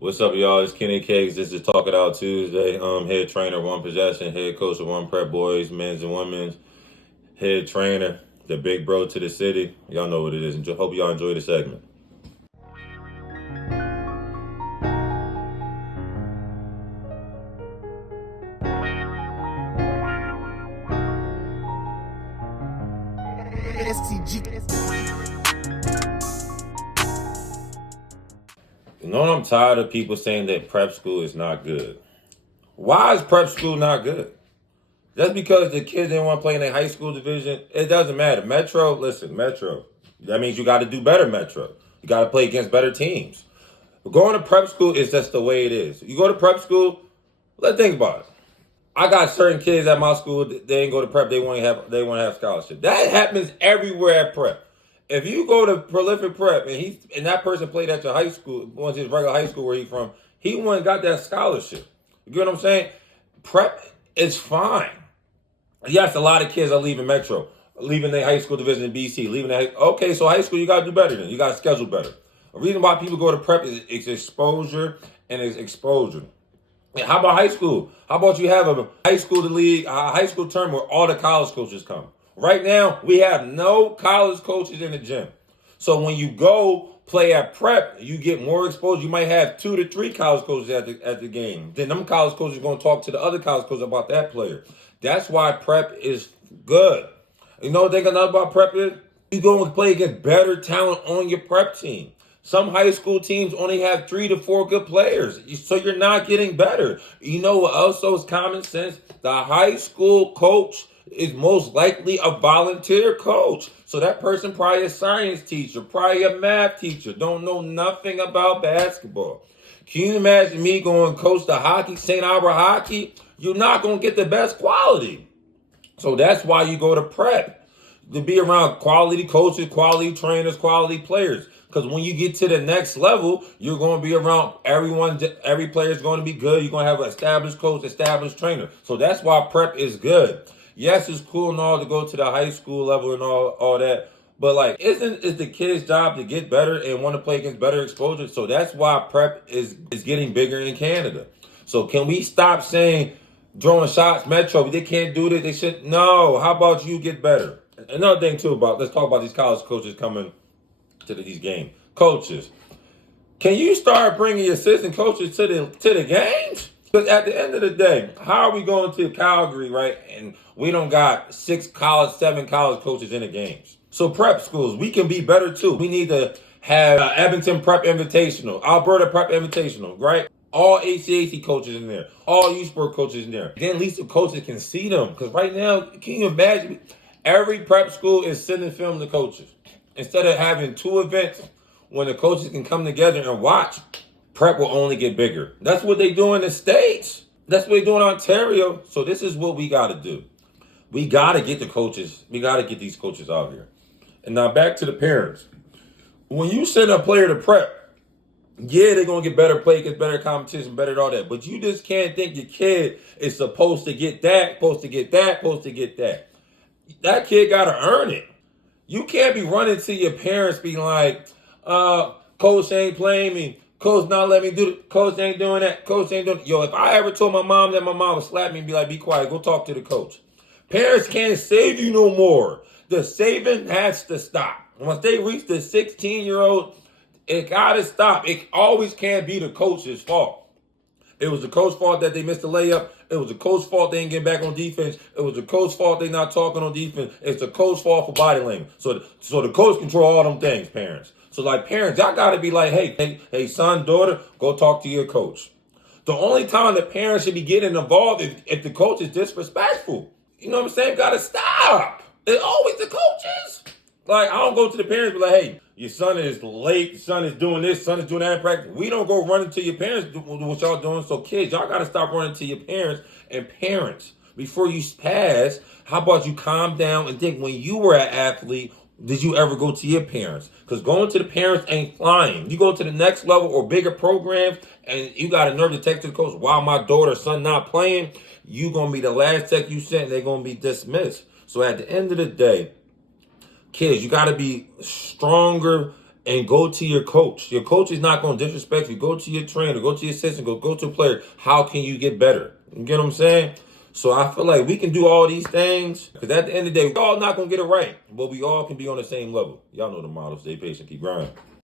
What's up, y'all? It's Kenny Cakes. This is Talk It Out Tuesday. Head trainer, One Possession, head coach of One Prep Boys, men's and women's, head trainer, the big bro to the city. Y'all know what it is. Hope y'all enjoy the segment. You know, I'm tired of people saying that prep school is not good. Why is prep school not good? Just because the kids didn't want to play in a high school division, it doesn't matter. Metro. That means you got to do better, Metro. You got to play against better teams. But going to prep school is just the way it is. You go to prep school, let's think about it. I got certain kids at my school, they ain't go to prep, they want to have scholarship. That happens everywhere at prep. If you go to prolific prep and that person played at your high school, went to his regular high school where he's from, he went and got that scholarship. You get what I'm saying? Prep is fine. Yes, a lot of kids are leaving Metro, leaving their high school division in BC, okay, so high school you gotta do better then. You gotta schedule better. The reason why people go to prep is it's exposure and it's exposure. How about high school? How about you have a high school term where all the college coaches come? Right now, we have no college coaches in the gym. So when you go play at prep, you get more exposure. You might have 2 to 3 college coaches at the game. Then them college coaches are going to talk to the other college coaches about that player. That's why prep is good. You know what they got know about prep is? You go and play against better talent on your prep team. Some high school teams only have 3 to 4 good players, so you're not getting better. You know what also is common sense? The high school coach is most likely a volunteer coach. So that person probably a science teacher, probably a math teacher, don't know nothing about basketball. Can you imagine me going coach the hockey, St. Albert hockey? You're not going to get the best quality. So that's why you go to prep, to be around quality coaches, quality trainers, quality players. Because when you get to the next level, you're going to be around every player is going to be good. You're going to have an established coach, established trainer. So that's why prep is good. Yes, it's cool and all to go to the high school level and all that. But like, isn't it the kid's job to get better and want to play against better exposure? So that's why prep is getting bigger in Canada. So can we stop saying throwing shots, Metro, they can't do this, they should? No, how about you get better? Another thing too let's talk about these college coaches coming to these games. Coaches, can you start bringing assistant coaches to the games? Because at the end of the day, how are we going to Calgary, right? And we don't got 7 college coaches in the games. So prep schools, we can be better too. We need to have Edmonton Prep Invitational, Alberta Prep Invitational, right? All ACAC coaches in there, all U Sport coaches in there. Then at least the coaches can see them. Because right now, can you imagine? Every prep school is sending film to coaches. Instead of having 2 events when the coaches can come together and watch, prep will only get bigger. That's what they do in the States. That's what they do in Ontario. So this is what we got to do. We got to get the coaches. We got to get these coaches out here. And now back to the parents. When you send a player to prep, yeah, they're going to get better play, get better competition, better at all that. But you just can't think your kid is supposed to get that, supposed to get that, supposed to get that. That kid got to earn it. You can't be running to your parents being like, coach ain't playing me. Coach not letting me do it. Coach ain't doing that. Coach ain't doing it. Yo, if I ever told my mom that, my mom would slap me and be like, be quiet. Go talk to the coach. Parents can't save you no more. The saving has to stop. Once they reach the 16-year-old, it got to stop. It always can't be the coach's fault. It was the coach's fault that they missed the layup. It was the coach's fault they didn't get back on defense. It was the coach's fault they not talking on defense. It's the coach's fault for body language. So the coach control all them things, parents. So like parents, y'all got to be like, hey, son, daughter, go talk to your coach. The only time the parents should be getting involved if the coach is disrespectful. You know what I'm saying? Got to stop. It's always the coaches. Like, I don't go to the parents and be like, hey, your son is late, your son is doing this, son is doing that in practice. We don't go running to your parents do what y'all doing. So kids, y'all got to stop running to your parents. And parents, before you pass, how about you calm down and think when you were an athlete, did you ever go to your parents? Because going to the parents ain't flying. You go to the next level or bigger programs and you got a nerve to text the coach, while my daughter, son not playing, you going to be the last text you sent and they're going to be dismissed. So at the end of the day, kids, you got to be stronger and go to your coach. Your coach is not going to disrespect you. Go to your trainer, go to your assistant, go to a player. How can you get better? You get what I'm saying? So I feel like we can do all these things because at the end of the day, we're all not going to get it right, but we all can be on the same level. Y'all know the model. Stay patient, keep grinding.